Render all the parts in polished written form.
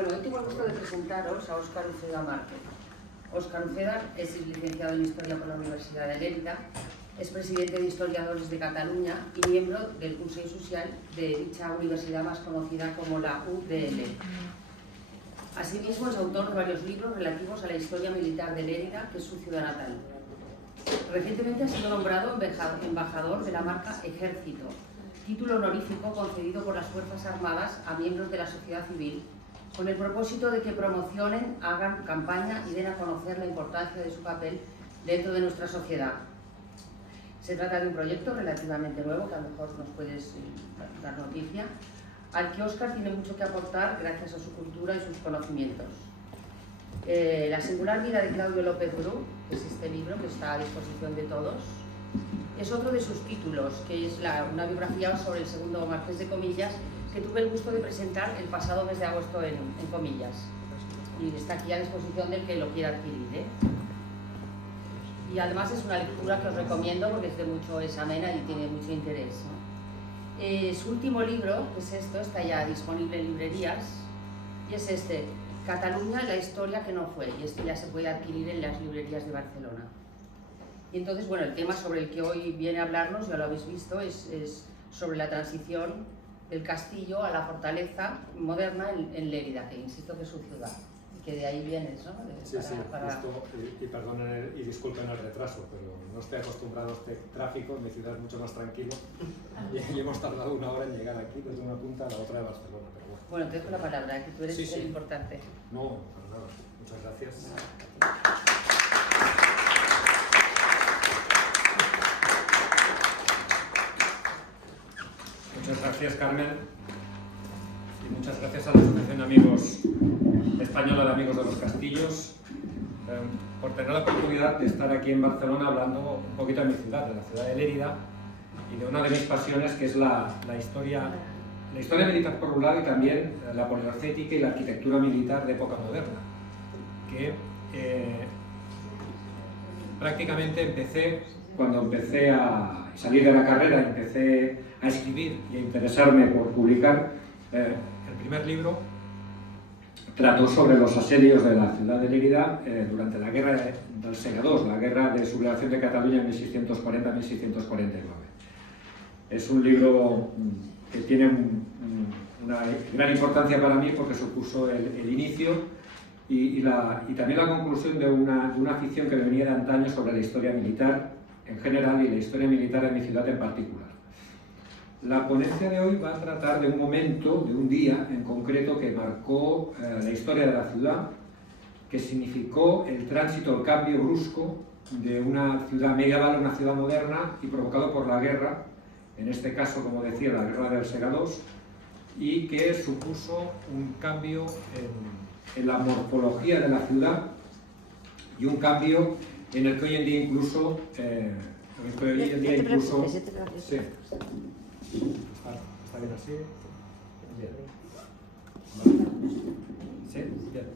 Bueno, hoy tengo el gusto de presentaros a Óscar Uceda Márquez. Óscar Uceda es licenciado en Historia por la Universidad de Lérida, es presidente de Historiadores de Cataluña y miembro del Consell Social de dicha universidad más conocida como la UDL. Asimismo, es autor de varios libros relativos a la historia militar de Lérida, que es su ciudad natal. Recientemente ha sido nombrado embajador de la marca Ejército, título honorífico concedido por las Fuerzas Armadas a miembros de la sociedad civil, con el propósito de que promocionen, hagan campaña y den a conocer la importancia de su papel dentro de nuestra sociedad. Se trata de un proyecto relativamente nuevo, que a lo mejor nos puedes dar noticia, al que Óscar tiene mucho que aportar gracias a su cultura y sus conocimientos. La singular vida de Claudio López Bru, que es este libro que está a disposición de todos, es otro de sus títulos, que es una biografía sobre el segundo marqués de Comillas, que tuve el gusto de presentar el pasado mes de agosto en Comillas. Y está aquí a disposición del que lo quiera adquirir, Y además es una lectura que os recomiendo porque es amena y tiene mucho interés, Su último libro, que es esto, está ya disponible en librerías, y es este, Cataluña, la historia que no fue, y este ya se puede adquirir en las librerías de Barcelona. Y entonces, bueno, el tema sobre el que hoy viene a hablarnos, ya lo habéis visto, es sobre la transición del castillo a la fortaleza moderna en Lérida, que insisto que es su ciudad, que de ahí vienes, ¿no? Justo, y perdonen y disculpen el retraso, pero no estoy acostumbrado a este tráfico, mi ciudad es mucho más tranquilo y hemos tardado 1 hora en llegar aquí desde una punta a la otra de Barcelona. Pero bueno, te dejo la palabra, que tú eres el importante. No, para nada. Muchas gracias. Muchas gracias, Carmen, y muchas gracias a la Asociación Amigos Española de Amigos de los Castillos por tener la oportunidad de estar aquí en Barcelona hablando un poquito de mi ciudad, de la ciudad de Lérida, y de una de mis pasiones, que es la historia militar por un lado, y también la poliorcética y la arquitectura militar de época moderna, que prácticamente cuando empecé a salir de la carrera, empecé a escribir y a interesarme por publicar. El primer libro trató sobre los asedios de la ciudad de Lérida durante la guerra del Segadors, la guerra de sublevación de Cataluña en 1640-1649. Es un libro que tiene una gran importancia para mí porque supuso el inicio y también la conclusión de una afición que me venía de antaño sobre la historia militar en general y la historia militar en mi ciudad en particular. La ponencia de hoy va a tratar de un momento, de un día en concreto que marcó la historia de la ciudad, que significó el tránsito, el cambio brusco de una ciudad medieval a una ciudad moderna y provocado por la guerra, en este caso, como decía, la guerra del Segadors, y que supuso un cambio en la morfología de la ciudad y un cambio en el que hoy en día incluso sí. ¿Está bien así? Bien. Vale. ¿Sí? Bien.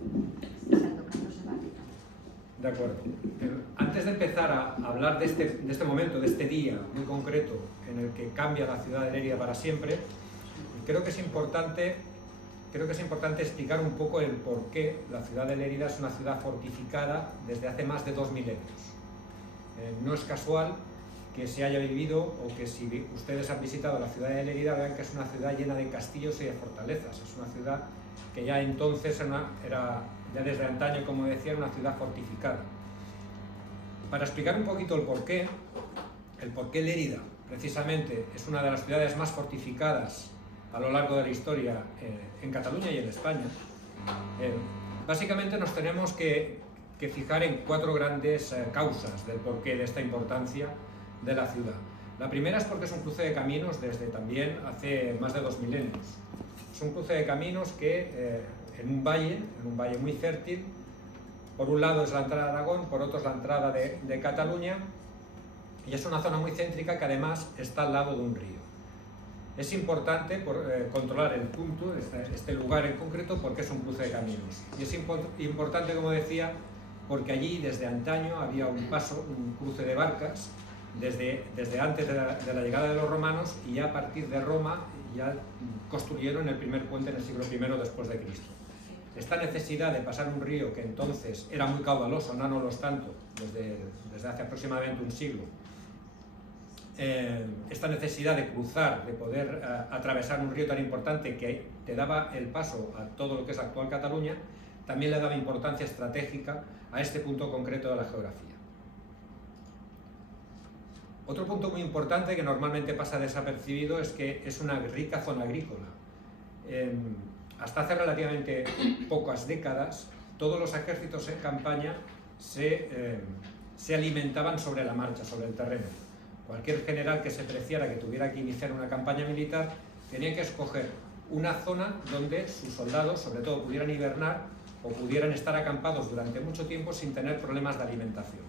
De acuerdo. Antes de empezar a hablar de este momento, de este día muy concreto en el que cambia la ciudad de Lérida para siempre, creo que es importante explicar un poco el por qué la ciudad de Lérida es una ciudad fortificada desde hace más de 2 milenios. No es casual que se haya vivido, o que si ustedes han visitado la ciudad de Lérida vean que es una ciudad llena de castillos y de fortalezas. Es una ciudad que ya entonces era ya desde antaño, como decía, era una ciudad fortificada. Para explicar un poquito el por qué Lérida precisamente es una de las ciudades más fortificadas a lo largo de la historia en Cataluña y en España, básicamente nos tenemos que fijar en 4 grandes causas del porqué de esta importancia de la ciudad. La primera es porque es un cruce de caminos desde también hace más de 2 milenios. Es un cruce de caminos que en un valle muy fértil, por un lado es la entrada de Aragón, por otro es la entrada de Cataluña, y es una zona muy céntrica que además está al lado de un río. Es importante controlar el punto, este lugar en concreto, porque es un cruce de caminos. Y es importante, como decía, porque allí desde antaño había un cruce de barcas, desde antes de la llegada de los romanos, y ya a partir de Roma ya construyeron el primer puente en el siglo I después de Cristo. esta necesidad de pasar un río que entonces era muy caudaloso, no lo es tanto, desde hace aproximadamente un siglo, esta necesidad de cruzar, de poder atravesar un río tan importante que te daba el paso a todo lo que es la actual Cataluña, también le daba importancia estratégica a este punto concreto de la geografía. Otro punto muy importante que normalmente pasa desapercibido es que es una rica zona agrícola. Hasta hace relativamente pocas décadas, todos los ejércitos en campaña se alimentaban sobre la marcha, sobre el terreno. Cualquier general que se preciara que tuviera que iniciar una campaña militar tenía que escoger una zona donde sus soldados, sobre todo, pudieran hibernar o pudieran estar acampados durante mucho tiempo sin tener problemas de alimentación.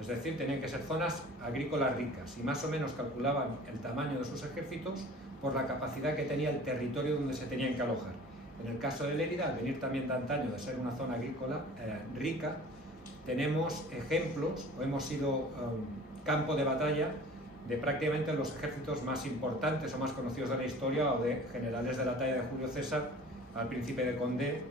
Es decir, tenían que ser zonas agrícolas ricas y más o menos calculaban el tamaño de sus ejércitos por la capacidad que tenía el territorio donde se tenían que alojar. En el caso de Lérida, al venir también de antaño de ser una zona agrícola rica, tenemos ejemplos, o hemos sido campo de batalla de prácticamente los ejércitos más importantes o más conocidos de la historia o de generales de la talla de Julio César, al príncipe de Condé,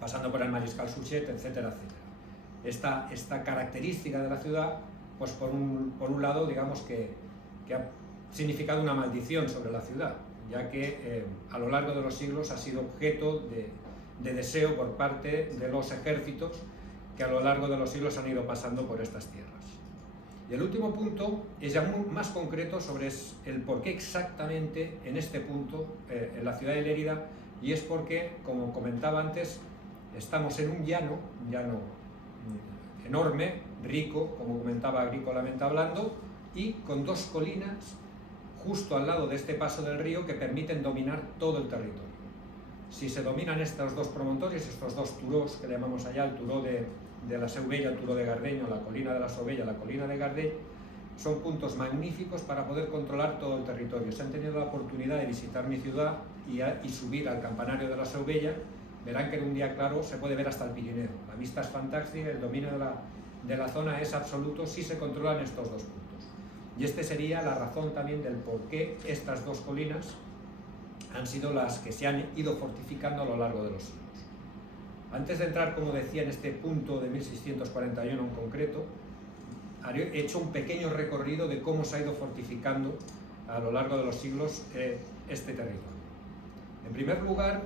pasando por el mariscal Suchet, etcétera, etcétera. Esta característica de la ciudad, pues por un lado, digamos que ha significado una maldición sobre la ciudad, ya que a lo largo de los siglos ha sido objeto de deseo por parte de los ejércitos que a lo largo de los siglos han ido pasando por estas tierras. Y el último punto es ya más concreto sobre el por qué exactamente en este punto, en la ciudad de Lérida, y es porque, como comentaba antes, estamos en un llano enorme, rico, como comentaba agrícolamente hablando, y con dos colinas justo al lado de este paso del río que permiten dominar todo el territorio. Si se dominan estos dos promontorios, estos dos turós que llamamos allá, el turó de la Seu Vella, el turó de Gardeño, la colina de la Seu Vella, la colina de Gardeny, son puntos magníficos para poder controlar todo el territorio. Si han tenido la oportunidad de visitar mi ciudad y subir al campanario de la Seu Vella, verán que en un día claro se puede ver hasta el Pirineo. La vista es fantástica, el dominio de la zona es absoluto si se controlan estos dos puntos. Y esta sería la razón también del por qué estas dos colinas han sido las que se han ido fortificando a lo largo de los siglos. Antes de entrar, como decía, en este punto de 1641 en concreto, he hecho un pequeño recorrido de cómo se ha ido fortificando a lo largo de los siglos este territorio. En primer lugar,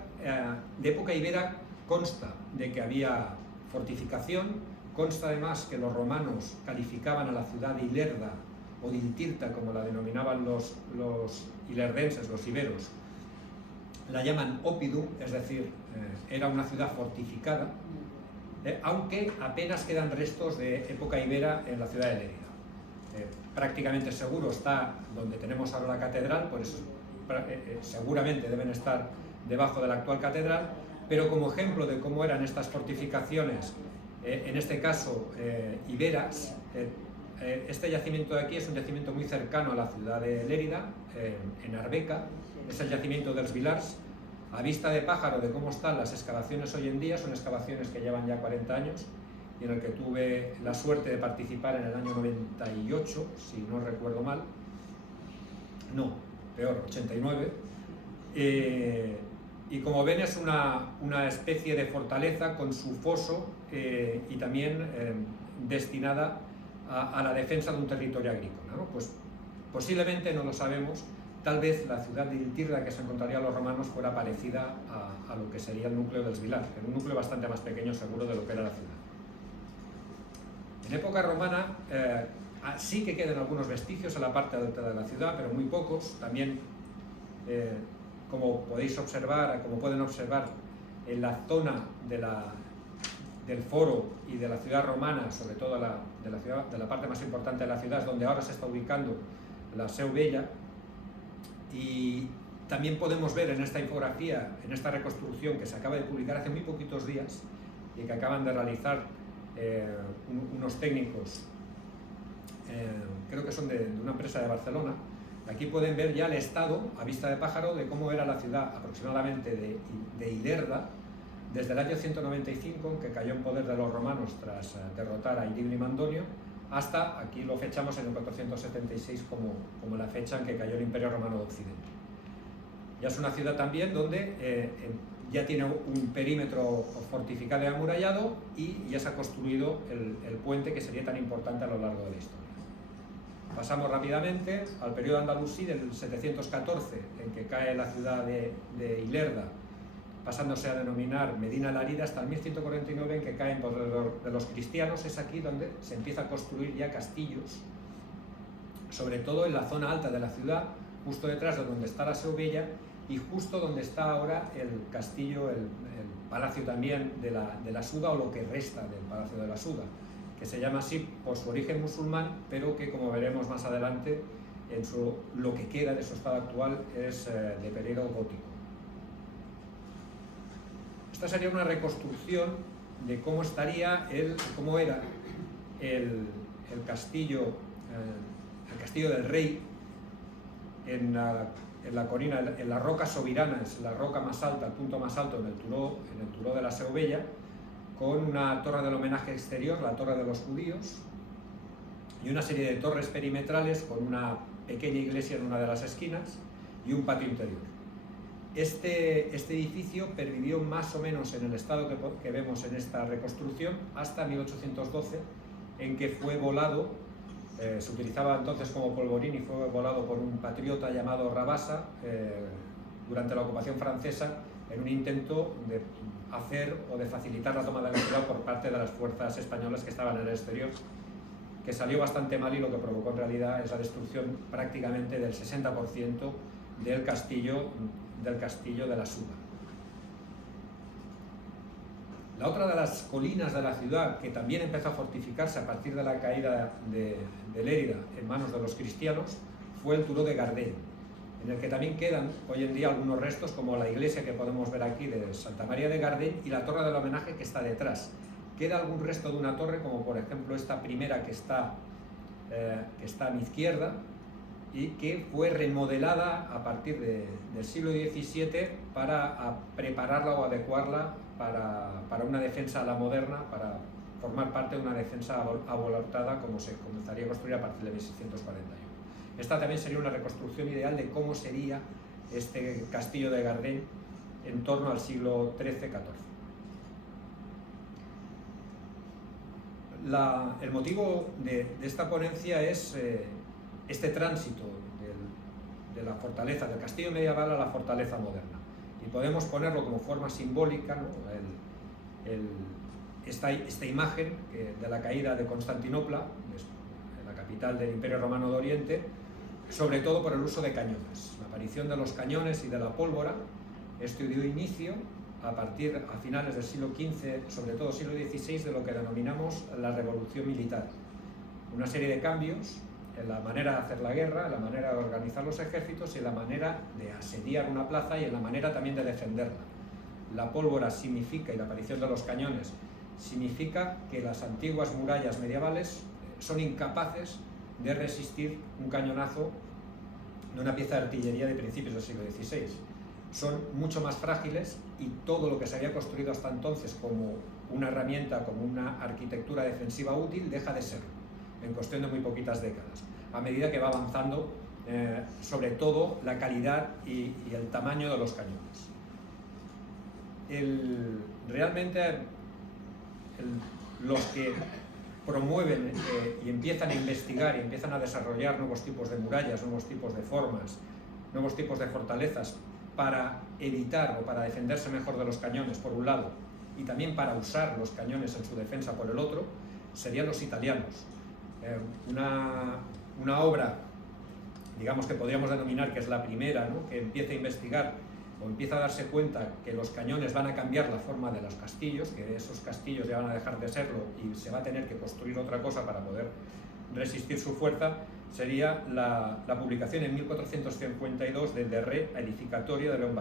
de época ibera consta de que había fortificación, consta además que los romanos calificaban a la ciudad de Ilerda o de Iltirta, como la denominaban los ilerdenses, los iberos, la llaman Oppidum, es decir, era una ciudad fortificada, aunque apenas quedan restos de época ibera en la ciudad de Lérida. Prácticamente seguro está donde tenemos ahora la catedral, por eso seguramente deben estar debajo de la actual catedral, pero como ejemplo de cómo eran estas fortificaciones, en este caso iberas, este yacimiento de aquí es un yacimiento muy cercano a la ciudad de Lérida, en Arbeca, es el yacimiento dels Vilars. A vista de pájaro de cómo están las excavaciones hoy en día, son excavaciones que llevan ya 40 años y en el que tuve la suerte de participar en el año 98, si no recuerdo mal, no, peor, 89, y como ven es una especie de fortaleza con su foso y también destinada a la defensa de un territorio agrícola, ¿no? Pues posiblemente, no lo sabemos, tal vez la ciudad de Iltirda que se encontraría a los romanos fuera parecida a lo que sería el núcleo del Vilar, que era un núcleo bastante más pequeño seguro de lo que era la ciudad. En época romana sí que quedan algunos vestigios en la parte alta de la ciudad, pero muy pocos. También, como podéis observar, como pueden observar, en la zona del foro y de la ciudad romana, sobre todo de la parte más importante de la ciudad, es donde ahora se está ubicando la Seu Vella. Y también podemos ver en esta infografía, en esta reconstrucción que se acaba de publicar hace muy poquitos días y que acaban de realizar unos técnicos, creo que son de una empresa de Barcelona. Aquí pueden ver ya el estado, a vista de pájaro, de cómo era la ciudad aproximadamente de Ilerda, desde el año 195, en que cayó en poder de los romanos tras derrotar a Irineo y Mandonio, hasta aquí lo fechamos en el 476 como la fecha en que cayó el Imperio Romano de Occidente. Ya es una ciudad también donde ya tiene un perímetro fortificado y amurallado y ya se ha construido el puente que sería tan importante a lo largo de la historia. Pasamos rápidamente al periodo andalusí del 714, en que cae la ciudad de Ilerda, pasándose a denominar Medina Larida, hasta el 1149, en que cae en poder de los cristianos. Es aquí donde se empieza a construir ya castillos, sobre todo en la zona alta de la ciudad, justo detrás de donde está la Seu Vella y justo donde está ahora el castillo, el palacio también de la Suda, o lo que resta del palacio de la Suda, que se llama así por su origen musulmán, pero que, como veremos más adelante, lo que queda de su estado actual es de periodo gótico. Esta sería una reconstrucción de cómo cómo era el castillo del rey en la colina, en la roca sobirana, es la roca más alta, el punto más alto en el turó de la Seu Vella, con una torre del homenaje exterior, la torre de los judíos, y una serie de torres perimetrales con una pequeña iglesia en una de las esquinas y un patio interior. Este edificio pervivió más o menos en el estado que vemos en esta reconstrucción hasta 1812, en que fue volado, se utilizaba entonces como polvorín y fue volado por un patriota llamado Rabassa durante la ocupación francesa, en un intento de hacer o de facilitar la toma de la ciudad por parte de las fuerzas españolas que estaban en el exterior, que salió bastante mal, y lo que provocó en realidad es la destrucción prácticamente del 60% del castillo de la Suda. La otra de las colinas de la ciudad, que también empezó a fortificarse a partir de la caída de Lérida en manos de los cristianos, fue el turó de Gardeny, en el que también quedan hoy en día algunos restos, como la iglesia que podemos ver aquí de Santa María de Gardeny y la torre del homenaje que está detrás. Queda algún resto de una torre, como por ejemplo esta primera que está a mi izquierda, y que fue remodelada a partir del siglo XVII para prepararla o adecuarla para una defensa a la moderna, para formar parte de una defensa avoltada como se comenzaría a construir a partir de 1641. Esta también sería una reconstrucción ideal de cómo sería este castillo de Gardeny en torno al siglo XIII-XIV. El motivo de esta ponencia es este tránsito de la fortaleza, del castillo medieval a la fortaleza moderna. Y podemos ponerlo como forma simbólica, ¿no? Esta imagen de la caída de Constantinopla, la capital del Imperio Romano de Oriente, sobre todo por el uso de cañones. La aparición de los cañones y de la pólvora, esto dio inicio a finales del siglo XV, sobre todo siglo XVI, de lo que denominamos la revolución militar. Una serie de cambios en la manera de hacer la guerra, en la manera de organizar los ejércitos y en la manera de asediar una plaza y en la manera también de defenderla. La pólvora significa, y la aparición de los cañones, significa que las antiguas murallas medievales son incapaces de resistir un cañonazo de una pieza de artillería de principios del siglo XVI. Son mucho más frágiles y todo lo que se había construido hasta entonces como una herramienta, como una arquitectura defensiva útil, deja de serlo en cuestión de muy poquitas décadas, a medida que va avanzando sobre todo la calidad y el tamaño de los cañones. Los que promueven y empiezan a investigar y empiezan a desarrollar nuevos tipos de murallas, nuevos tipos de formas, nuevos tipos de fortalezas para evitar o para defenderse mejor de los cañones por un lado y también para usar los cañones en su defensa por el otro, serían los italianos. Una obra, digamos, que podríamos denominar que es la primera, ¿no?, que empieza a investigar o empieza a darse cuenta que los cañones van a cambiar la forma de los castillos, que esos castillos ya van a dejar de serlo y se va a tener que construir otra cosa para poder resistir su fuerza, sería la publicación en 1452 del De Re Edificatoria de Leon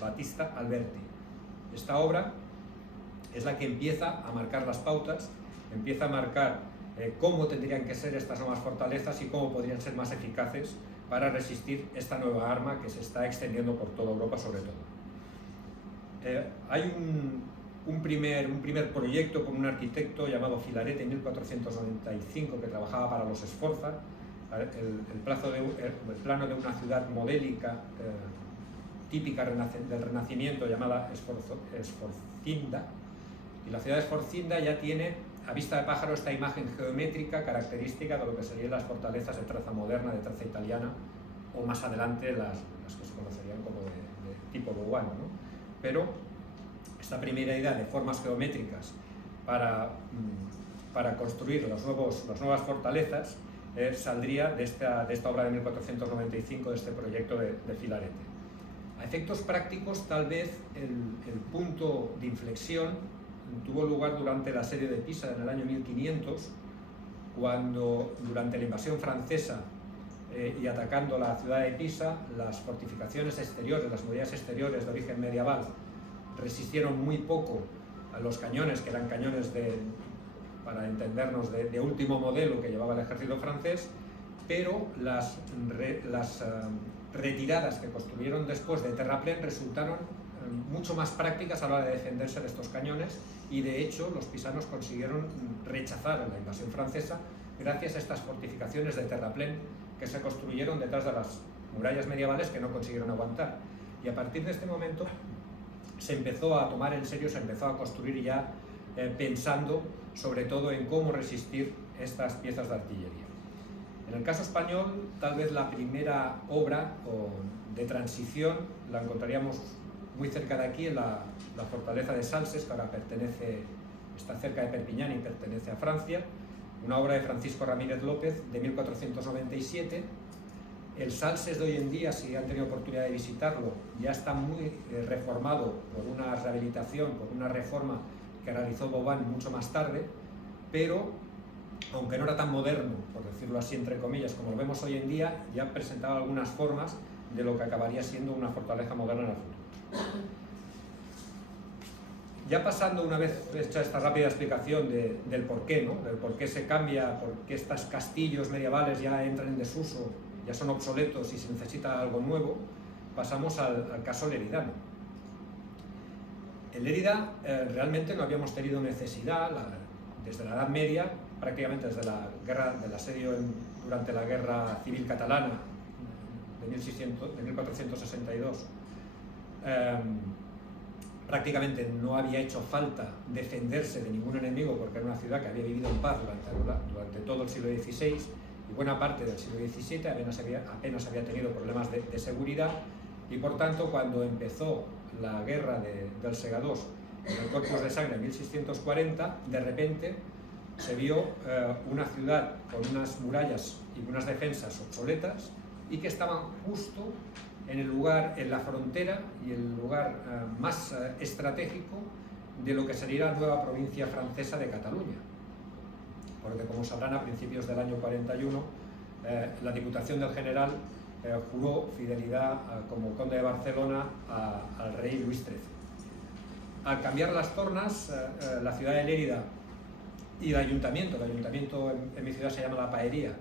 Battista Alberti. Esta obra es la que empieza a marcar las pautas, empieza a marcar cómo tendrían que ser estas nuevas fortalezas y cómo podrían ser más eficaces para resistir esta nueva arma que se está extendiendo por toda Europa sobre todo. Hay un primer proyecto con un arquitecto llamado Filarete en 1495 que trabajaba para los Sforza, el plano de una ciudad modélica típica del Renacimiento llamada Esforcinda, y la ciudad de Esforcinda ya tiene a vista de pájaro esta imagen geométrica característica de lo que serían las fortalezas de traza moderna, de traza italiana, o más adelante las que se conocerían como de tipo Vauban, ¿no? Pero esta primera idea de formas geométricas para construir las nuevas fortalezas saldría de esta obra de 1495, de este proyecto de Filarete. A efectos prácticos, tal vez el punto de inflexión tuvo lugar durante el asedio de Pisa en el año 1500, cuando durante la invasión francesa y atacando la ciudad de Pisa, las fortificaciones exteriores, las murallas exteriores de origen medieval, resistieron muy poco a los cañones, que eran cañones para entendernos, de último modelo que llevaba el ejército francés, pero las retiradas que construyeron después de terraplén resultaron mucho más prácticas a la hora de defenderse de estos cañones, y de hecho los pisanos consiguieron rechazar la invasión francesa gracias a estas fortificaciones de terraplén que se construyeron detrás de las murallas medievales, que no consiguieron aguantar. Y a partir de este momento se empezó a tomar en serio, se empezó a construir ya pensando sobre todo en cómo resistir estas piezas de artillería. En el caso español, tal vez la primera obra de transición la encontraríamos muy cerca de aquí, en la fortaleza de Salses, que ahora está cerca de Perpiñán y pertenece a Francia, una obra de Francisco Ramírez López de 1497. El Salses de hoy en día, si han tenido oportunidad de visitarlo, ya está muy reformado por una rehabilitación, por una reforma que realizó Vauban mucho más tarde, pero aunque no era tan moderno, por decirlo así entre comillas, como lo vemos hoy en día, ya presentaba algunas formas de lo que acabaría siendo una fortaleza moderna en el futuro. Ya pasando, una vez hecha esta rápida explicación del porqué, ¿no? Del por qué se cambia, por qué estos castillos medievales ya entran en desuso, ya son obsoletos y se necesita algo nuevo, pasamos al caso leridano. En Lérida realmente no habíamos tenido necesidad, desde la Edad Media, prácticamente desde del asedio durante la Guerra Civil Catalana de 1462, prácticamente no había hecho falta defenderse de ningún enemigo, porque era una ciudad que había vivido en paz durante todo el siglo XVI y buena parte del siglo XVII, apenas había tenido problemas de seguridad, y por tanto cuando empezó la guerra del Segadors en el Corpus de Sangre en 1640, de repente se vio una ciudad con unas murallas y unas defensas obsoletas y que estaban justo en el lugar, en la frontera y el lugar más estratégico de lo que sería la nueva provincia francesa de Cataluña. Porque, como sabrán, a principios del año 41, la Diputación del General juró fidelidad como conde de Barcelona al rey Luis XIII. Al cambiar las tornas, la ciudad de Lérida y el ayuntamiento en mi ciudad se llama La Paería,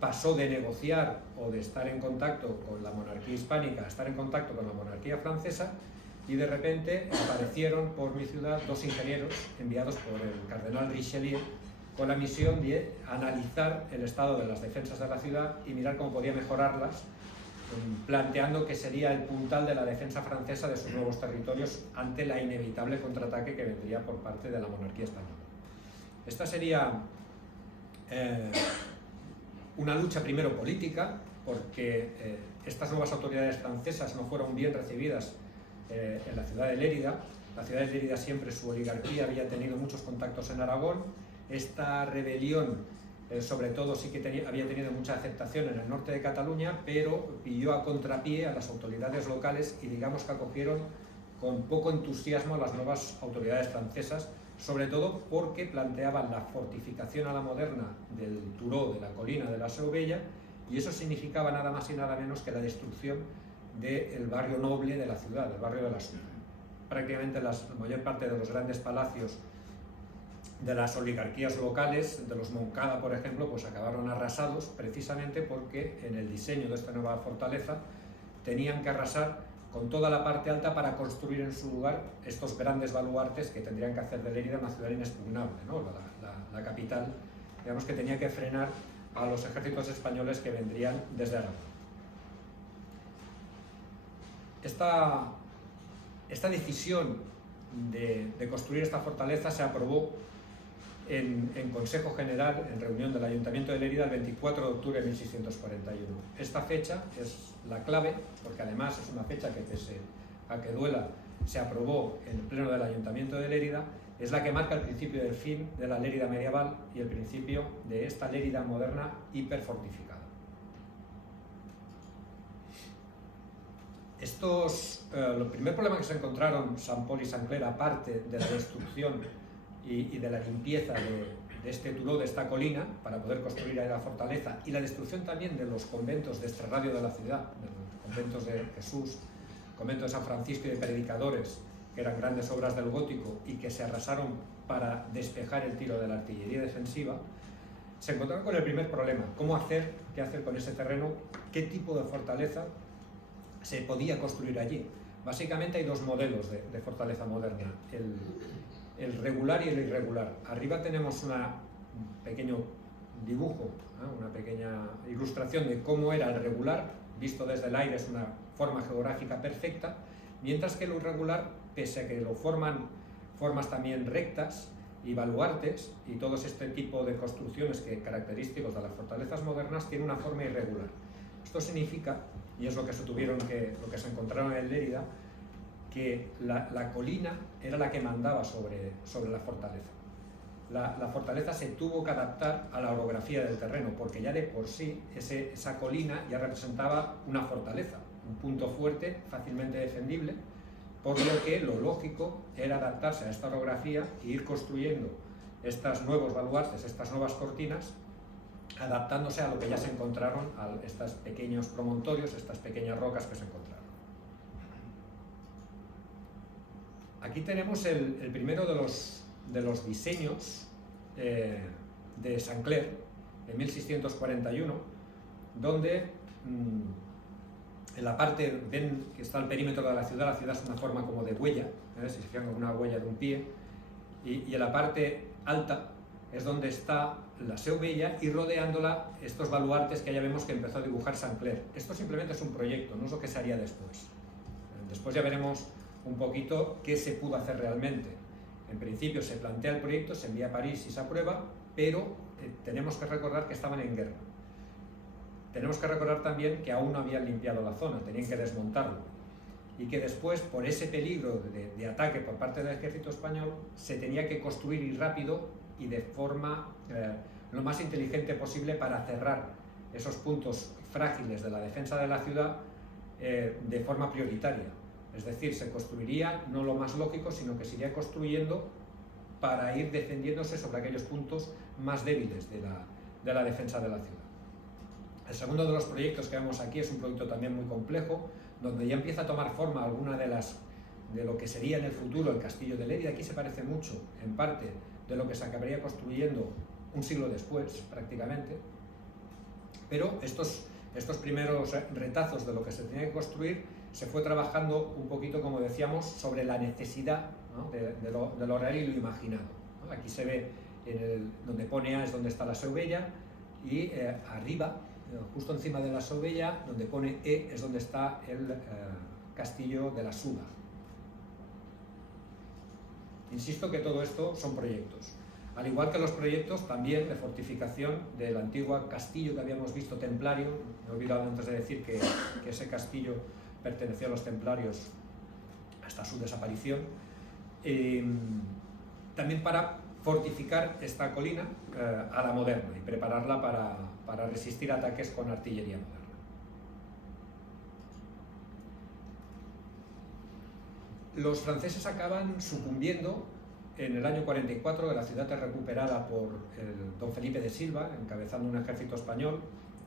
pasó de negociar o de estar en contacto con la monarquía hispánica a estar en contacto con la monarquía francesa, y de repente aparecieron por mi ciudad dos ingenieros enviados por el cardenal Richelieu con la misión de analizar el estado de las defensas de la ciudad y mirar cómo podía mejorarlas, planteando que sería el puntal de la defensa francesa de sus nuevos territorios ante la inevitable contraataque que vendría por parte de la monarquía española. Esta sería una lucha primero política, porque estas nuevas autoridades francesas no fueron bien recibidas en la ciudad de Lérida. La ciudad de Lérida siempre, su oligarquía, había tenido muchos contactos en Aragón. Esta rebelión, sobre todo, sí que había tenido mucha aceptación en el norte de Cataluña, pero pilló a contrapié a las autoridades locales y digamos que acogieron con poco entusiasmo a las nuevas autoridades francesas, sobre todo porque planteaban la fortificación a la moderna del Turó, de la colina de la Seu Vella, y eso significaba nada más y nada menos que la destrucción del barrio noble de la ciudad, del barrio de la Suma. Prácticamente la mayor parte de los grandes palacios de las oligarquías locales, de los Moncada, por ejemplo, pues acabaron arrasados precisamente porque en el diseño de esta nueva fortaleza tenían que arrasar con toda la parte alta para construir en su lugar estos grandes baluartes que tendrían que hacer de Lérida una ciudad inexpugnable, ¿no? La capital, digamos, que tenía que frenar a los ejércitos españoles que vendrían desde Aragón. esta decisión de construir esta fortaleza se aprobó en Consejo General, en reunión del Ayuntamiento de Lérida, el 24 de octubre de 1641. Esta fecha es la clave, porque además es una fecha que, pese a que duela, se aprobó en el Pleno del Ayuntamiento de Lérida, es la que marca el principio del fin de la Lérida medieval y el principio de esta Lérida moderna hiperfortificada. El primer problema que se encontraron Sant Pol y Sant Cler, aparte de la destrucción y de la limpieza de este turó, de esta colina, para poder construir ahí la fortaleza, y la destrucción también de los conventos de extrarradio de la ciudad, de los conventos de Jesús, convento de San Francisco y de Predicadores, que eran grandes obras del gótico y que se arrasaron para despejar el tiro de la artillería defensiva, se encontraron con el primer problema: qué hacer con ese terreno, qué tipo de fortaleza se podía construir allí. Básicamente hay dos modelos de fortaleza moderna, el regular y el irregular. Arriba tenemos un pequeño dibujo, una pequeña ilustración de cómo era el regular, visto desde el aire es una forma geográfica perfecta, mientras que lo irregular, pese a que lo forman formas también rectas y baluartes y todo este tipo de construcciones que característicos de las fortalezas modernas, tiene una forma irregular. Esto significa, y es lo que se encontraron en Lérida, que la colina era la que mandaba sobre la fortaleza. La fortaleza se tuvo que adaptar a la orografía del terreno, porque ya de por sí esa colina ya representaba una fortaleza, un punto fuerte, fácilmente defendible, por lo que lo lógico era adaptarse a esta orografía e ir construyendo estos nuevos baluartes, estas nuevas cortinas, adaptándose a lo que ya se encontraron, a estos pequeños promontorios, estas pequeñas rocas que se encontraron. Aquí tenemos el primero de los diseños de Sant Cler, de 1641, donde en la parte, ven que está el perímetro de la ciudad es una forma como de huella, si se fijan, como una huella de un pie, y en la parte alta es donde está la Seu Vella, y rodeándola estos baluartes que ya vemos que empezó a dibujar Sant Cler. Esto simplemente es un proyecto, no es lo que se haría después. Después ya veremos un poquito qué se pudo hacer realmente. En principio se plantea el proyecto, se envía a París y se aprueba, pero tenemos que recordar que estaban en guerra. Tenemos que recordar también que aún no habían limpiado la zona, tenían que desmontarlo, y que después, por ese peligro de ataque por parte del ejército español, se tenía que construir y rápido y de forma lo más inteligente posible para cerrar esos puntos frágiles de la defensa de la ciudad de forma prioritaria. Es decir, se construiría no lo más lógico, sino que se iría construyendo para ir defendiéndose sobre aquellos puntos más débiles de la defensa de la ciudad. El segundo de los proyectos que vemos aquí es un proyecto también muy complejo, donde ya empieza a tomar forma alguna de lo que sería en el futuro el castillo de Lérida. Aquí se parece mucho, en parte, de lo que se acabaría construyendo un siglo después, prácticamente. Pero estos primeros retazos de lo que se tenía que construir se fue trabajando un poquito, como decíamos, sobre la necesidad, ¿no?, de lo real y lo imaginado, ¿no? Aquí se ve donde pone A es donde está la Seu Vella, y arriba, justo encima de la Seu Vella, donde pone E es donde está el castillo de la Suda. Insisto que todo esto son proyectos, al igual que los proyectos también de fortificación del antiguo castillo que habíamos visto templario. Me he olvidado antes de decir que ese castillo perteneció a los templarios hasta su desaparición, también para fortificar esta colina a la moderna y prepararla para resistir ataques con artillería moderna. Los franceses acaban sucumbiendo en el año 44, la ciudad es recuperada por el don Felipe de Silva, encabezando un ejército español,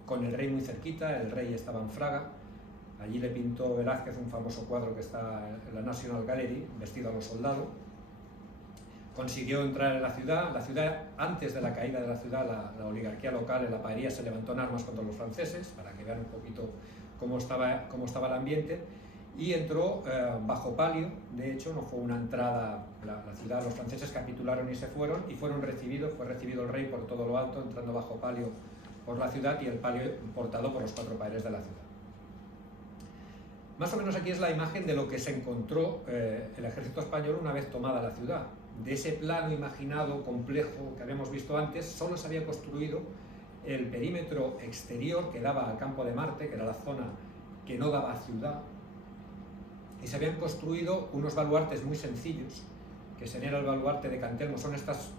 con el rey muy cerquita. El rey estaba en Fraga. Allí le pintó Velázquez un famoso cuadro que está en la National Gallery, vestido a los soldados. Consiguió entrar en la ciudad. Antes de la caída de la ciudad, la oligarquía local en la Paería se levantó en armas contra los franceses, para que vean un poquito cómo estaba el ambiente, y entró bajo palio. De hecho, no fue una entrada, la ciudad, los franceses capitularon y se fueron, y fue recibido el rey por todo lo alto, entrando bajo palio por la ciudad, y el palio portado por los 4 paeres de la ciudad. Más o menos aquí es la imagen de lo que se encontró el ejército español una vez tomada la ciudad. De ese plano imaginado, complejo, que habíamos visto antes, solo se había construido el perímetro exterior que daba al campo de Marte, que era la zona que no daba a ciudad, y se habían construido unos baluartes muy sencillos, que serían el baluarte de Cantelmo. Son estas,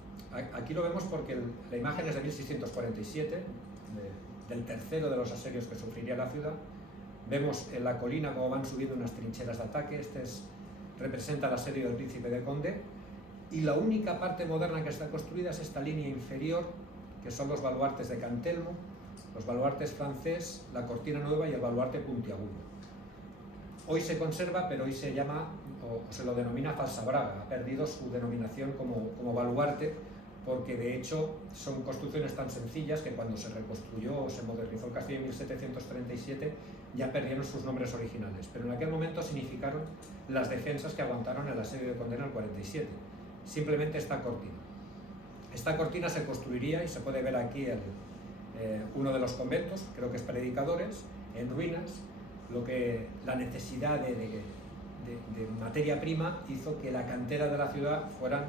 aquí lo vemos porque la imagen es de 1647, del tercero de los asedios que sufriría la ciudad. Vemos en la colina cómo van subiendo unas trincheras de ataque. Representa el asedio del Príncipe de Condé, y la única parte moderna que está construida es esta línea inferior, que son los baluartes de Cantelmo, los baluartes francés, la cortina nueva y el baluarte puntiagudo. Hoy se conserva, pero hoy se llama, o se lo denomina falsabraga. Ha perdido su denominación como baluarte, porque de hecho son construcciones tan sencillas que cuando se reconstruyó o se modernizó el castillo en 1737 ya perdieron sus nombres originales, pero en aquel momento significaron las defensas que aguantaron el asedio de Condé en el 47. Simplemente esta cortina. Esta cortina se construiría, y se puede ver aquí uno de los conventos, creo que es Predicadores, en ruinas. La necesidad de materia prima hizo que la cantera de la ciudad fueran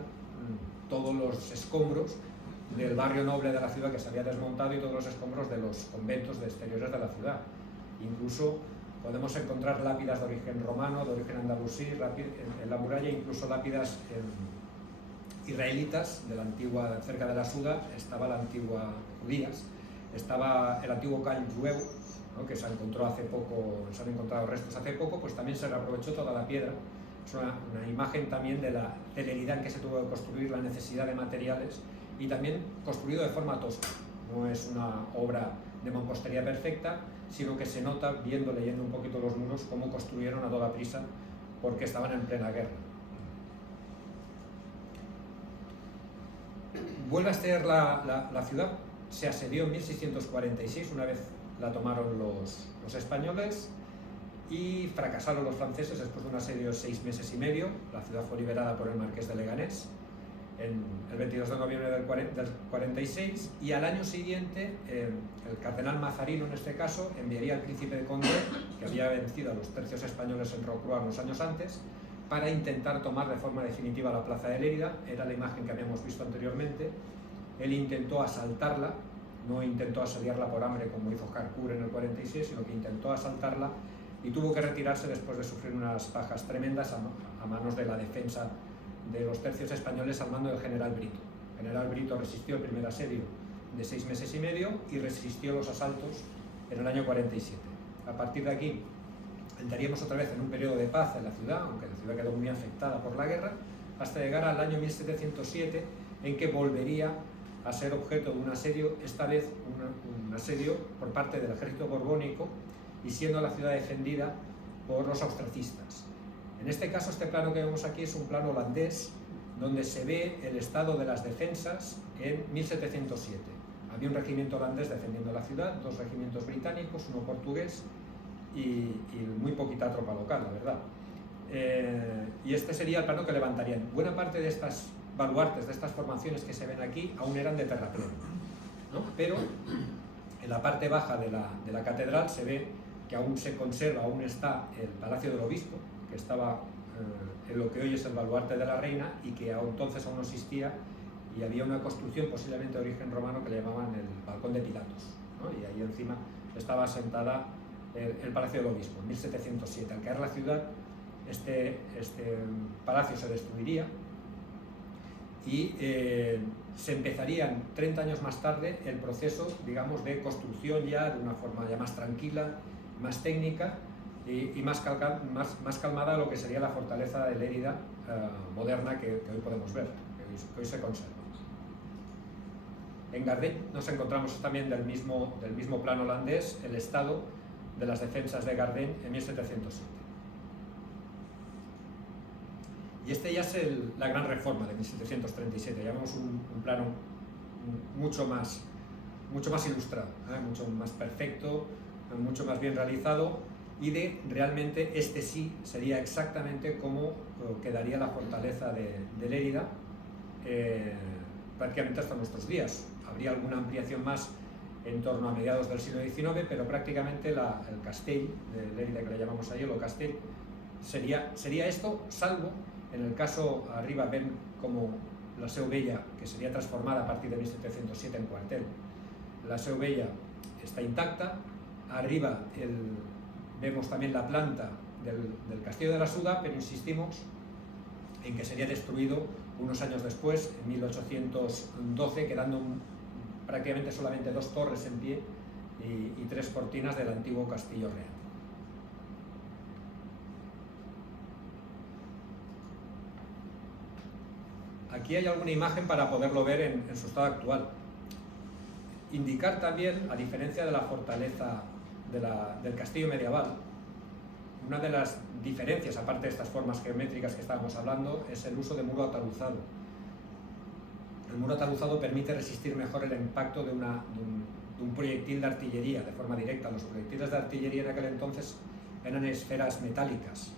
todos los escombros del barrio noble de la ciudad que se había desmontado y todos los escombros de los conventos de exteriores de la ciudad. Incluso podemos encontrar lápidas de origen romano, de origen andalusí en la muralla, incluso lápidas israelitas de la antigua, cerca de la Suda, estaba la antigua judías, estaba el antiguo Call Jueu, ¿no?, que se encontró hace poco, se han encontrado restos hace poco, pues también se reaprovechó toda la piedra. Es una imagen también de la celeridad en que se tuvo que construir, la necesidad de materiales, y también construido de forma tosca. No es una obra de mampostería perfecta, sino que se nota, leyendo un poquito los muros, cómo construyeron a toda prisa porque estaban en plena guerra. Vuelve a ser la ciudad, se asedió en 1646, una vez la tomaron los españoles, y fracasaron los franceses después de un asedio de 6 meses y medio. La ciudad fue liberada por el marqués de Leganés el 22 de noviembre del 46, y al año siguiente el cardenal Mazarino, en este caso, enviaría al príncipe de Condé, que había vencido a los tercios españoles en Rocroi unos años antes, para intentar tomar de forma definitiva la plaza de Lérida. Era la imagen que habíamos visto anteriormente. Él intentó asaltarla, no intentó asediarla por hambre como hizo Harcourt en el 46, sino que intentó asaltarla y tuvo que retirarse después de sufrir unas bajas tremendas a manos de la defensa de los tercios españoles al mando del general Brito. El general Brito resistió el primer asedio de 6 meses y medio y resistió los asaltos en el año 47. A partir de aquí entraríamos otra vez en un periodo de paz en la ciudad, aunque la ciudad quedó muy afectada por la guerra, hasta llegar al año 1707, en que volvería a ser objeto de un asedio, esta vez un asedio por parte del ejército borbónico, y siendo la ciudad defendida por los austracistas. En este caso, este plano que vemos aquí es un plano holandés, donde se ve el estado de las defensas en 1707. Había un regimiento holandés defendiendo la ciudad, 2 regimientos británicos, 1 portugués y muy poquita tropa local, la verdad. Y este sería el plano que levantarían. Buena parte de estas baluartes, de estas formaciones que se ven aquí, aún eran de terraplén, ¿no? Pero en la parte baja de la catedral se ve que aún se conserva, aún está el Palacio del Obispo, que estaba en lo que hoy es el baluarte de la Reina, y que entonces aún no existía, y había una construcción posiblemente de origen romano que le llamaban el Balcón de Pilatos, ¿no? Y ahí encima estaba asentada el Palacio del Obispo, en 1707. Al caer la ciudad, este palacio se destruiría, y se empezarían 30 años más tarde el proceso, digamos, de construcción ya de una forma ya más tranquila, más técnica y más calmada a lo que sería la fortaleza de Lérida moderna que hoy podemos ver, que hoy se conserva. En Gardeny nos encontramos también del mismo plano holandés el estado de las defensas de Gardeny en 1707. Y ya es la gran reforma de 1737. Ya vemos un plano mucho más ilustrado, mucho más perfecto, mucho más bien realizado, y realmente sí sería exactamente como quedaría la fortaleza de Lérida prácticamente hasta nuestros días. Habría alguna ampliación más en torno a mediados del siglo XIX, pero prácticamente el castell de Lérida, que le llamamos ahí, el castell, sería esto, salvo en el caso, arriba ven como la Seu Vella, que sería transformada a partir de 1707 en cuartel. La Seu Vella está intacta, arriba vemos también la planta del Castillo de la Suda, pero insistimos en que sería destruido unos años después, en 1812, quedando prácticamente solamente 2 torres en pie y 3 cortinas del antiguo castillo real. Aquí hay alguna imagen para poderlo ver en su estado actual. Indicar también, a diferencia de la fortaleza del castillo medieval, una de las diferencias, aparte de estas formas geométricas que estábamos hablando, es el uso de muro ataluzado. El muro ataluzado permite resistir mejor el impacto de un proyectil de artillería de forma directa. Los proyectiles de artillería en aquel entonces eran esferas metálicas.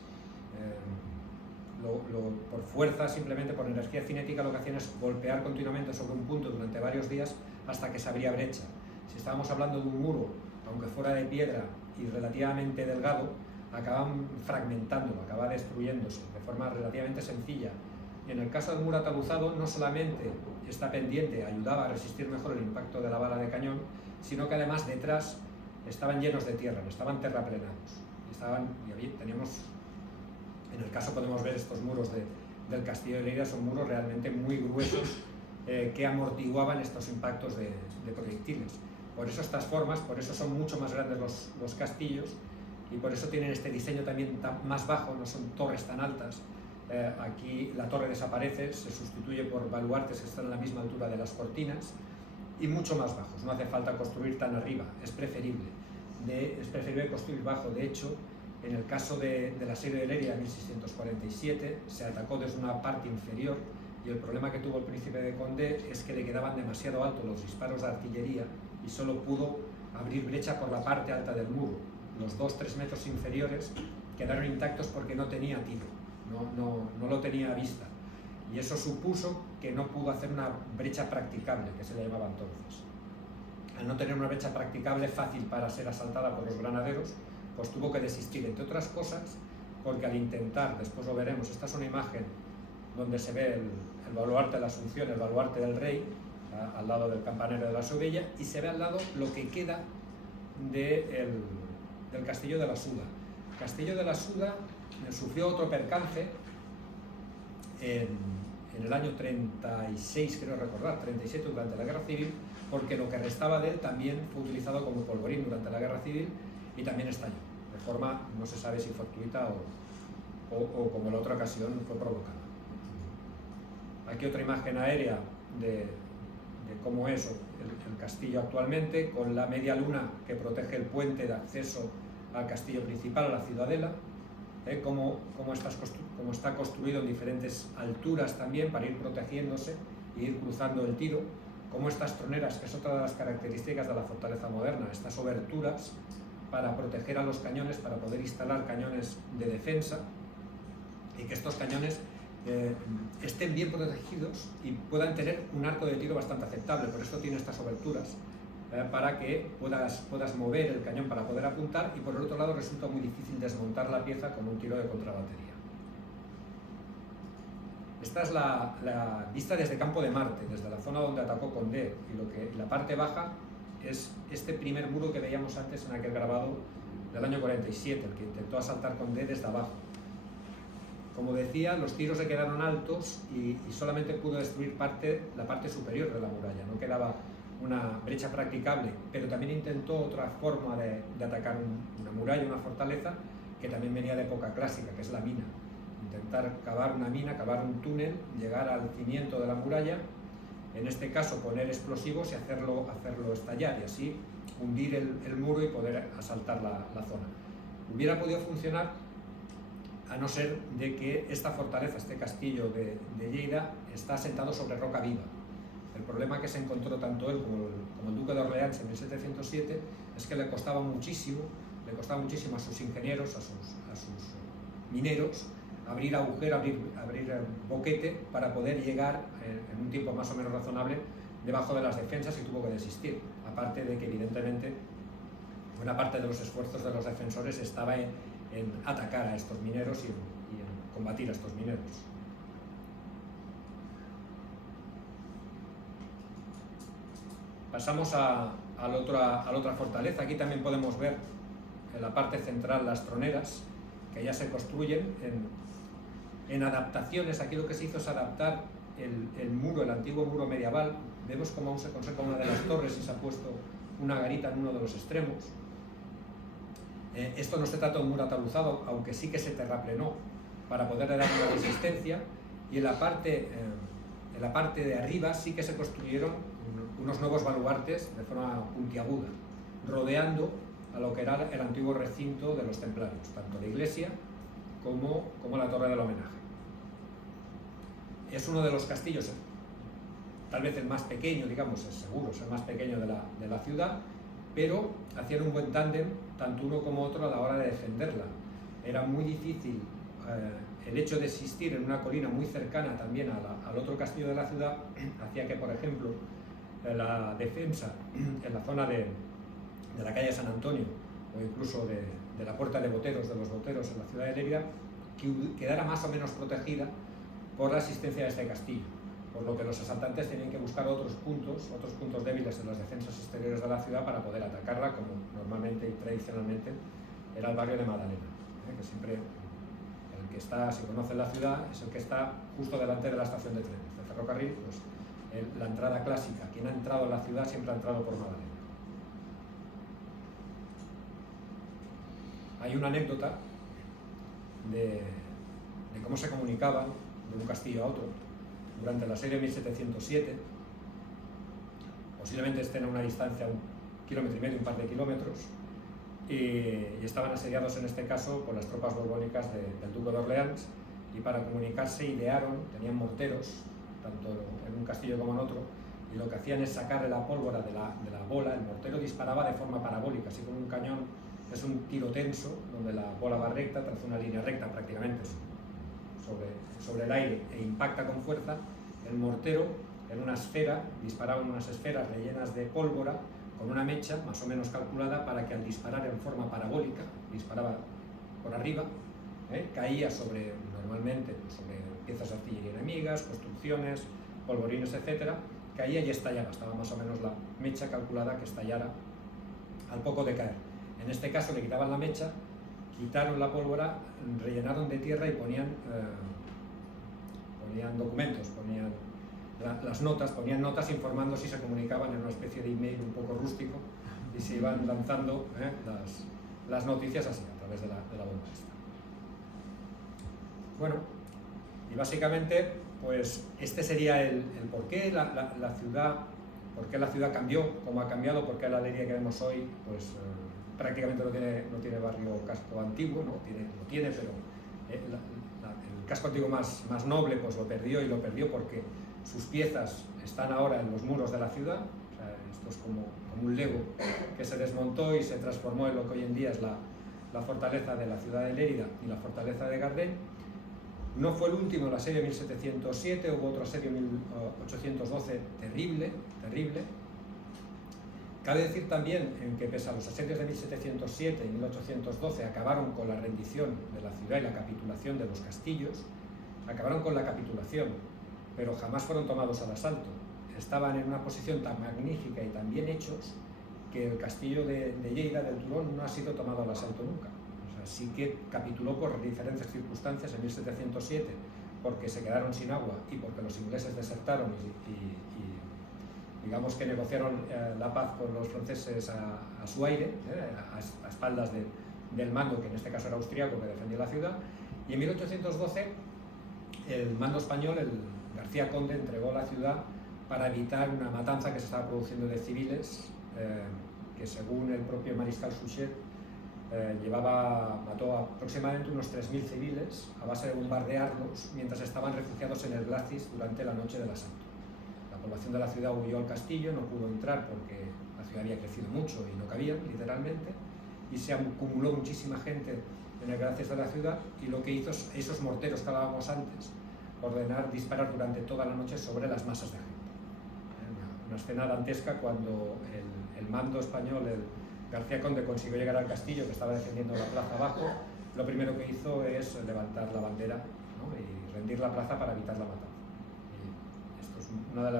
Por fuerza, simplemente por energía cinética, lo que hacían es golpear continuamente sobre un punto durante varios días hasta que se abría brecha. Si estábamos hablando de un muro, aunque fuera de piedra y relativamente delgado, acababan fragmentándolo, acababa destruyéndose de forma relativamente sencilla. Y en el caso del muro ataluzado, no solamente está pendiente, ayudaba a resistir mejor el impacto de la bala de cañón, sino que además detrás estaban llenos de tierra, estaban terraplenados. Teníamos, en el caso podemos ver estos muros del Castillo de Lérida, son muros realmente muy gruesos que amortiguaban estos impactos de proyectiles. Por eso estas formas, por eso son mucho más grandes los castillos, y por eso tienen este diseño también más bajo, no son torres tan altas. Aquí la torre desaparece, se sustituye por baluartes que están a la misma altura de las cortinas y mucho más bajos. No hace falta construir tan arriba, es preferible construir bajo. De hecho, en el caso del asedio de Lérida en 1647 se atacó desde una parte inferior, y el problema que tuvo el príncipe de Condé es que le quedaban demasiado altos los disparos de artillería y solo pudo abrir brecha por la parte alta del muro. Los 2-3 metros inferiores quedaron intactos porque no tenía tiro, no lo tenía a vista, y eso supuso que no pudo hacer una brecha practicable, que se le llamaba entonces. Al no tener una brecha practicable fácil para ser asaltada por los granaderos, pues tuvo que desistir, entre otras cosas porque al intentar, después lo veremos, esta es una imagen donde se ve el baluarte de la Asunción, el baluarte del rey, al lado del campanario de la Seu Vella, y se ve al lado lo que queda del Castillo de la Suda. El Castillo de la Suda sufrió otro percance en el año 36, creo recordar, 37, durante la Guerra Civil, porque lo que restaba de él también fue utilizado como polvorín durante la Guerra Civil y también estalló, de forma, no se sabe si fortuita o como en la otra ocasión fue provocada. Aquí otra imagen aérea de cómo es el castillo actualmente, con la media luna que protege el puente de acceso al castillo principal, a la ciudadela, cómo está construido en diferentes alturas también para ir protegiéndose e ir cruzando el tiro, como estas troneras, que es otra de las características de la fortaleza moderna, estas oberturas para proteger a los cañones, para poder instalar cañones de defensa, y que estos cañones estén bien protegidos y puedan tener un arco de tiro bastante aceptable. Por esto tiene estas oberturas, para que puedas mover el cañón para poder apuntar, y por el otro lado resulta muy difícil desmontar la pieza con un tiro de contrabatería. Esta es la vista desde Campo de Marte, desde la zona donde atacó Condé, y la parte baja es este primer muro que veíamos antes en aquel grabado del año 47, el que intentó asaltar Condé desde abajo. Como decía, los tiros se quedaron altos y solamente pudo destruir la parte superior de la muralla, no quedaba una brecha practicable, pero también intentó otra forma de atacar una muralla, una fortaleza, que también venía de época clásica, que es la mina. Intentar cavar una mina, cavar un túnel, llegar al cimiento de la muralla, en este caso poner explosivos y hacerlo estallar, y así hundir el muro y poder asaltar la zona. Hubiera podido funcionar a no ser de que esta fortaleza, este castillo de Lleida, está asentado sobre roca viva. El problema que se encontró tanto él como el duque de Orleans en 1707 es que le costaba muchísimo a sus ingenieros, a sus mineros, abrir agujero, abrir boquete para poder llegar en un tiempo más o menos razonable debajo de las defensas, y tuvo que desistir. aparte de que evidentemente buena parte de los esfuerzos de los defensores estaba en atacar a estos mineros y en combatir a estos mineros. Pasamos a la otra fortaleza. Aquí también podemos ver en la parte central las troneras, que ya se construyen en adaptaciones. Aquí lo que se hizo es adaptar el muro, el antiguo muro medieval. Vemos cómo aún se conserva una de las torres y se ha puesto una garita en uno de los extremos. Esto no se trata de un muro ataluzado, aunque sí que se terraplenó para poder dar una resistencia, y en la parte de arriba sí que se construyeron unos nuevos baluartes de forma puntiaguda, rodeando a lo que era el antiguo recinto de los templarios, tanto la iglesia como la torre del homenaje. Es uno de los castillos, tal vez el más pequeño, digamos, es seguro, es el más pequeño de la ciudad, pero hacían un buen tándem, tanto uno como otro, a la hora de defenderla. Era muy difícil el hecho de existir en una colina muy cercana también al otro castillo de la ciudad, hacía que, por ejemplo, la defensa en la zona de la calle San Antonio, o incluso de la puerta de Boteros, de los Boteros en la ciudad de Lérida, quedara más o menos protegida por la existencia de este castillo, por lo que los asaltantes tenían que buscar otros puntos débiles en las defensas exteriores de la ciudad para poder atacarla, como normalmente y tradicionalmente era el barrio de Madalena, que siempre el que está, si conocen la ciudad, es el que está justo delante de la estación de trenes, de ferrocarril. Pues la entrada clásica, quien ha entrado en la ciudad siempre ha entrado por Madalena. Hay una anécdota de cómo se comunicaban de un castillo a otro durante el asedio de 1707. Posiblemente estén a una distancia de 1,5 kilómetros, un par de kilómetros, y estaban asediados en este caso por las tropas borbónicas del duque de Orleans, y para comunicarse tenían morteros, tanto en un castillo como en otro, y lo que hacían es sacar la pólvora de la bola. El mortero disparaba de forma parabólica, así como un cañón es un tiro tenso, donde la bola va recta, traza una línea recta prácticamente sobre el aire e impacta con fuerza. El mortero, en una esfera, disparaba en unas esferas rellenas de pólvora con una mecha más o menos calculada para que al disparar en forma parabólica, disparaba por arriba, caía normalmente sobre piezas de artillería enemigas, construcciones, polvorines, etc. Caía y estallaba. Estaba más o menos la mecha calculada que estallara al poco de caer. En este caso le quitaban la mecha, quitaron la pólvora, rellenaron de tierra y ponían documentos, ponían notas informando si se comunicaban en una especie de email un poco rústico, y se iban lanzando las noticias así, a través de la bomba esta. Bueno, y básicamente, pues este sería el por qué la ciudad cambió, como ha cambiado, por qué la Leiria que vemos hoy, pues prácticamente no tiene barrio casco antiguo, ¿no? Lo tiene, pero el casco antiguo más noble pues lo perdió porque sus piezas están ahora en los muros de la ciudad. O sea, esto es como un Lego que se desmontó y se transformó en lo que hoy en día es la fortaleza de la ciudad de Lérida y la fortaleza de Gardén. No fue el último, el asedio de 1707, hubo otro asedio en 1812 terrible. Cabe decir también que pese a los asedios de 1707 y 1812 acabaron con la rendición de la ciudad y la capitulación de los castillos, acabaron con la capitulación, pero jamás fueron tomados al asalto. Estaban en una posición tan magnífica y tan bien hechos que el castillo de Lleida, del Turón, no ha sido tomado al asalto nunca. O sea, sí que capituló por diferentes circunstancias en 1707, porque se quedaron sin agua y porque los ingleses desertaron y digamos que negociaron la paz con los franceses a su aire, a espaldas del mando, que en este caso era austríaco, que defendía la ciudad. Y en 1812 el mando español, el García Conde, entregó la ciudad para evitar una matanza que se estaba produciendo de civiles, que según el propio mariscal Suchet mató aproximadamente unos 3.000 civiles a base de bombardearlos mientras estaban refugiados en el Glacis durante la noche del asalto. La población de la ciudad huyó al castillo, no pudo entrar porque la ciudad había crecido mucho y no cabían, literalmente, y se acumuló muchísima gente en el Glacis de la ciudad, y lo que hizo esos morteros que hablábamos antes, ordenar disparar durante toda la noche sobre las masas de gente. Una escena dantesca cuando el mando español, el García Conde, consiguió llegar al castillo, que estaba defendiendo la plaza abajo, lo primero que hizo es levantar la bandera, ¿no? Y rendir la plaza para evitar la matanza. Y esto es una de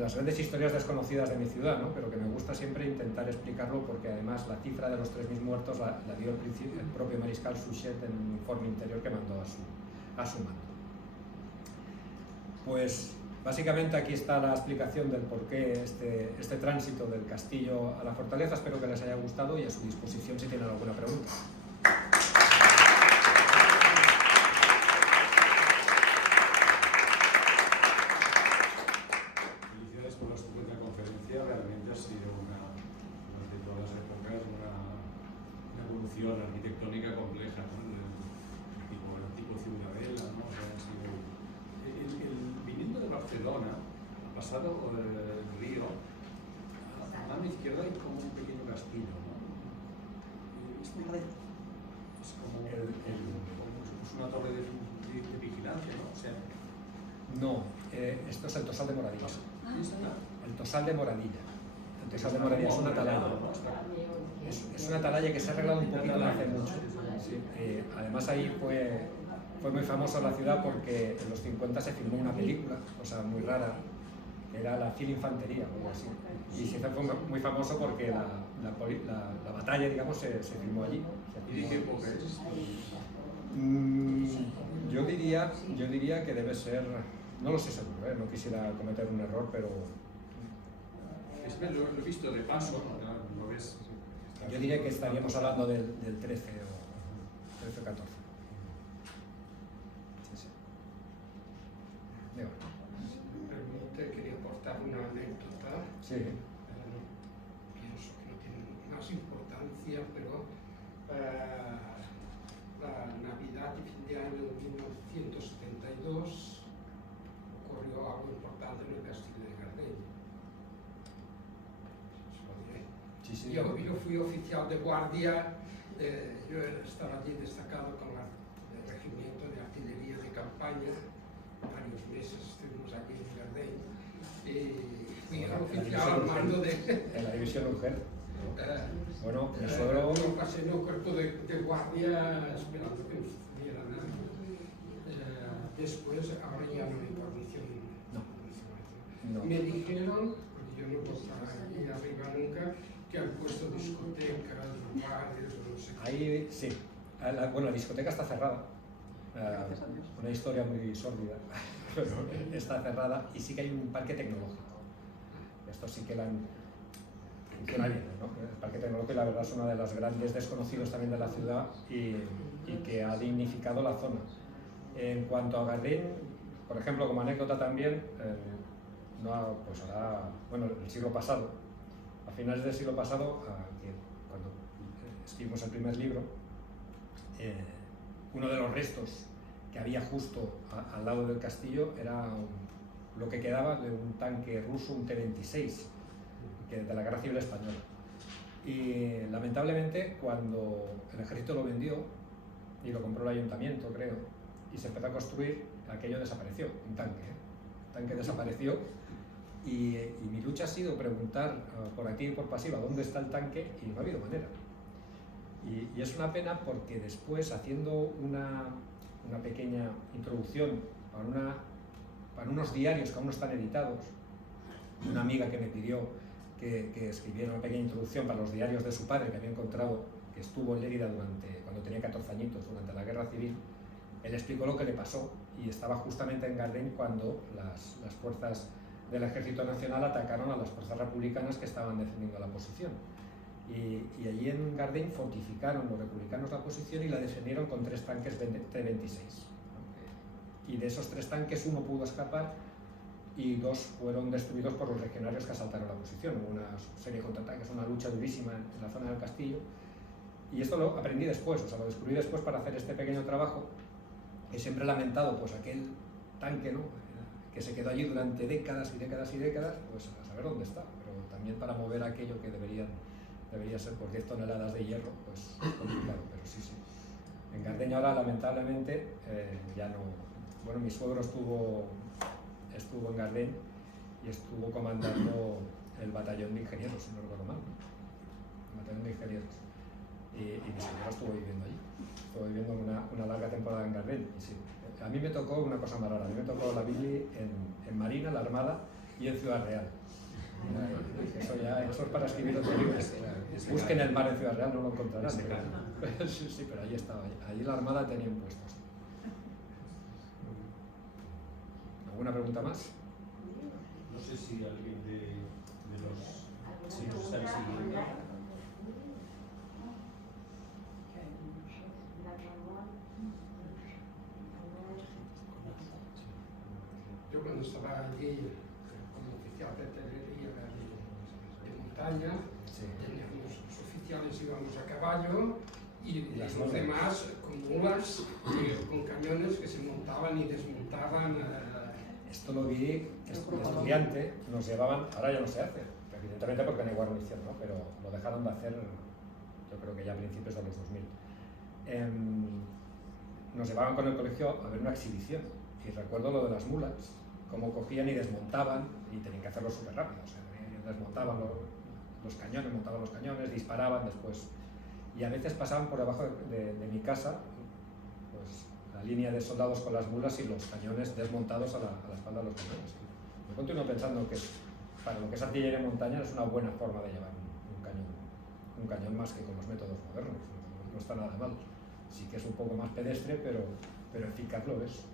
las grandes historias desconocidas de mi ciudad, ¿no? Pero que me gusta siempre intentar explicarlo, porque además la cifra de los 3.000 muertos la dio el propio mariscal Suchet en un informe interior que mandó a su mando. Pues básicamente aquí está la explicación del por qué este tránsito del castillo a la fortaleza. Espero que les haya gustado y a su disposición si tienen alguna pregunta. Felicidades por la estupenda conferencia. Realmente ha sido durante todas las épocas una evolución arquitectónica compleja, ¿no? El tipo Ciudadela, ¿no? O sea, ha sido viniendo de Barcelona, ha pasado el río, a la mano izquierda hay como un pequeño castillo, ¿no? Es como es una torre de vigilancia, ¿no? O sea, No, esto es el Tosal de Moradilla. El Tosal de Moradilla. El Tosal de es Moradilla es una atalaya. ¿no? Es una atalaya que se ha arreglado un poquito no hace mucho. Sí. Además ahí fue muy famosa la ciudad porque en los 50 se filmó una película, cosa muy rara, que era La Fiel Infantería o algo así. Y se fue muy famoso porque la batalla, digamos, se filmó allí. ¿Y de qué época es? Yo diría que debe ser, no lo sé seguro, no quisiera cometer un error, pero Lo he visto de paso, ¿no? ¿Lo ves? yo diría que estaríamos hablando del 13 o 14. Sí, sí. Digo. Permite, quería aportar una anécdota. Sí. Pienso que no tiene más importancia, pero la Navidad y fin de año de 1972 ocurrió algo importante en el castillo de Gardeny. Se lo diré. Sí, sí. Yo fui oficial de guardia, yo estaba allí destacado con el regimiento de artillería de campaña. Varios meses estuvimos allí en Gardeny y fui oficial al mando de... En la división Urgel. Bueno, mi Yo suegro... pasé en un cuerpo de guardia esperando que no sucediera nada. Después, ahora ya no hay guarnición. No. Me dijeron, porque yo no puedo estar allí arriba nunca, que han puesto discotecas, bares, no sé qué. Ahí sí. Bueno, la discoteca está cerrada. Una historia muy sórdida, pero está cerrada y sí que hay un parque tecnológico. Esto sí que funciona bien, ¿no? El parque tecnológico, la verdad, es uno de los grandes desconocidos también de la ciudad y que ha dignificado la zona. En cuanto a Gardeny, por ejemplo, como anécdota también, pues ahora, bueno, el siglo pasado, a finales del siglo pasado, cuando escribimos el primer libro, uno de los restos que había justo al lado del castillo era lo que quedaba de un tanque ruso, un T-26, de la Guerra Civil Española. Y lamentablemente, cuando el ejército lo vendió y lo compró el ayuntamiento, creo, y se empezó a construir, aquello desapareció, un tanque desapareció. Y mi lucha ha sido preguntar por activa y por pasiva dónde está el tanque y no ha habido manera. Y es una pena porque después, haciendo una pequeña introducción para unos diarios que aún no están editados, una amiga que me pidió que escribiera una pequeña introducción para los diarios de su padre, que había encontrado, que estuvo en Lérida cuando tenía 14 añitos, durante la Guerra Civil. Él explicó lo que le pasó y estaba justamente en Gardeny cuando las fuerzas del Ejército Nacional atacaron a las fuerzas republicanas que estaban defendiendo la posición. Y allí en Gardeny fortificaron los republicanos la posición y la defendieron con 3 tanques T-26. Y de esos 3 tanques, uno pudo escapar y 2 fueron destruidos por los legionarios que asaltaron la posición. Hubo una serie de contraataques, una lucha durísima en la zona del castillo. Y esto lo aprendí después, o sea, lo descubrí después para hacer este pequeño trabajo, que siempre he lamentado, pues aquel tanque, ¿no?, que se quedó allí durante décadas y décadas y décadas, pues a saber dónde está, pero también para mover aquello que debería ser por 10 toneladas de hierro, pues es complicado, pero sí. En Gardeny ahora, lamentablemente, ya no... Bueno, mi suegro estuvo en Gardeny y estuvo comandando el batallón de ingenieros, si no recuerdo mal, ¿no? El batallón de ingenieros. Y mi señora estuvo viviendo allí. Estuvo viviendo una larga temporada en Gardeny. Y sí, a mí me tocó una cosa más rara. A mí me tocó la Bibli en Marina, la Armada y en Ciudad Real. Eso es para escribir otros libros. Busquen el mar en Ciudad Real, no lo encontrarán. Pero, sí, pero ahí estaba. Allí la Armada tenía impuestos. ¿Alguna pregunta más? No sé si alguien de los... si nos estáis siguiendo. Yo cuando estaba allí como oficial de artillería de montaña, teníamos, los oficiales íbamos a caballo y los demás con mulas y con cañones que se montaban y desmontaban. Esto lo vi, de estudiante, nos llevaban, ahora ya no se hace, evidentemente porque no hay guarnición, ¿no? Pero lo dejaron de hacer, yo creo que ya a principios de los 2000. Nos llevaban con el colegio a ver una exhibición y recuerdo lo de las mulas, cómo cogían y desmontaban y tenían que hacerlo súper rápido, o sea, desmontaban los cañones, montaban los cañones, disparaban después y a veces pasaban por debajo de mi casa pues, la línea de soldados con las mulas y los cañones desmontados a la espalda de los cañones. Me continuo pensando que para lo que es artillería de montaña es una buena forma de llevar un cañón más que con los métodos modernos, no está nada mal. Sí que es un poco más pedestre, pero eficaz lo es.